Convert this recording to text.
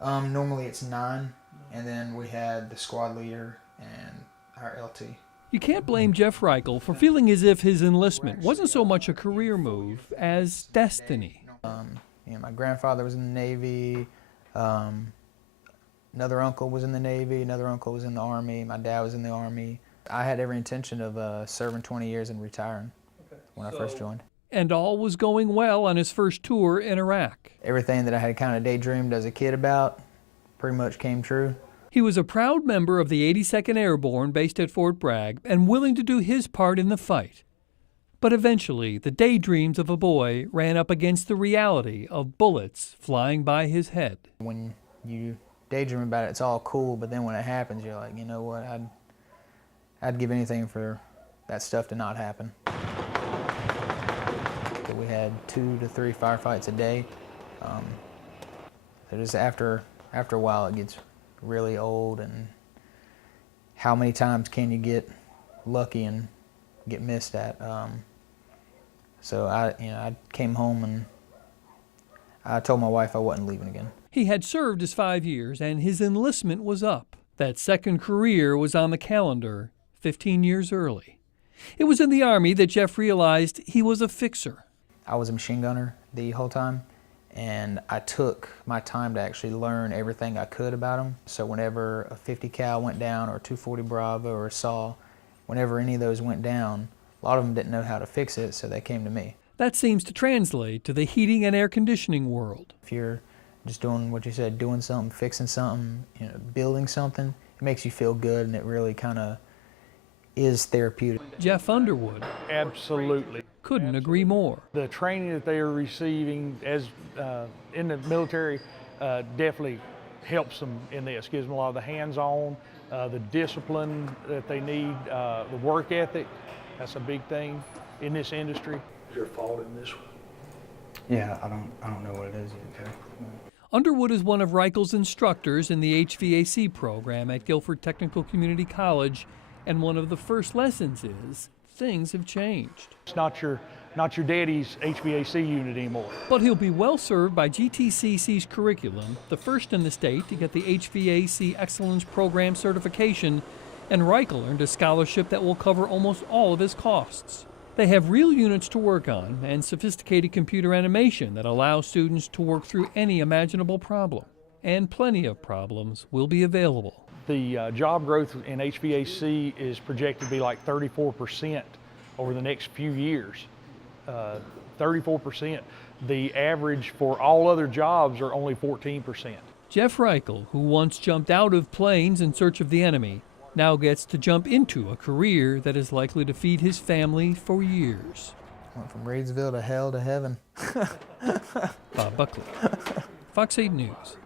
Normally it's 9, and then we had the squad leader and our LT. You can't blame Jeff Reichel for feeling as if his enlistment wasn't so much a career move as destiny. My grandfather was in the Navy. Another uncle was in the Navy. Another uncle was in the Army. My dad was in the Army. I had every intention of serving 20 years and retiring when I first joined. And all was going well on his first tour in Iraq. Everything that I had kind of daydreamed as a kid about pretty much came true. He was a proud member of the 82nd Airborne based at Fort Bragg and willing to do his part in the fight. But eventually, the daydreams of a boy ran up against the reality of bullets flying by his head. When you daydream about it, it's all cool, but then when it happens, you're like, you know what, I'd give anything for that stuff to not happen. So we had 2 to 3 firefights a day. So just after a while, it gets really old, and how many times can you get lucky and get missed at? So I came home and I told my wife I wasn't leaving again. He had served his 5 years and his enlistment was up. That second career was on the calendar 15 years early. It was in the Army that Jeff realized he was a fixer. I was a machine gunner the whole time, and I took my time to actually learn everything I could about them. So whenever a 50 cal went down, or a 240 Bravo, or a SAW, whenever any of those went down, a lot of them didn't know how to fix it, so they came to me. That seems to translate to the heating and air conditioning world. If you're just doing what you said, doing something, fixing something, building something, it makes you feel good, and it really kind of is therapeutic. Jeff Underwood absolutely couldn't agree more. The training that they are receiving as in the military definitely helps them in this. Gives them a lot of the hands-on, the discipline that they need, the work ethic. That's a big thing in this industry. Is there fault in this one? Yeah, I don't know what it is yet. Okay. Underwood is one of Reichel's instructors in the HVAC program at Guilford Technical Community College, and one of the first lessons is things have changed. It's not your daddy's HVAC unit anymore. But he'll be well served by GTCC's curriculum, the first in the state to get the HVAC Excellence Program certification, and Reichel earned a scholarship that will cover almost all of his costs. They have real units to work on and sophisticated computer animation that allows students to work through any imaginable problem. And plenty of problems will be available. The job growth in HVAC is projected to be like 34% over the next few years. 34%. The average for all other jobs are only 14%. Jeff Reichel, who once jumped out of planes in search of the enemy, now gets to jump into a career that is likely to feed his family for years. Went from Reidsville to hell to heaven. Bob Buckley, Fox 8 News.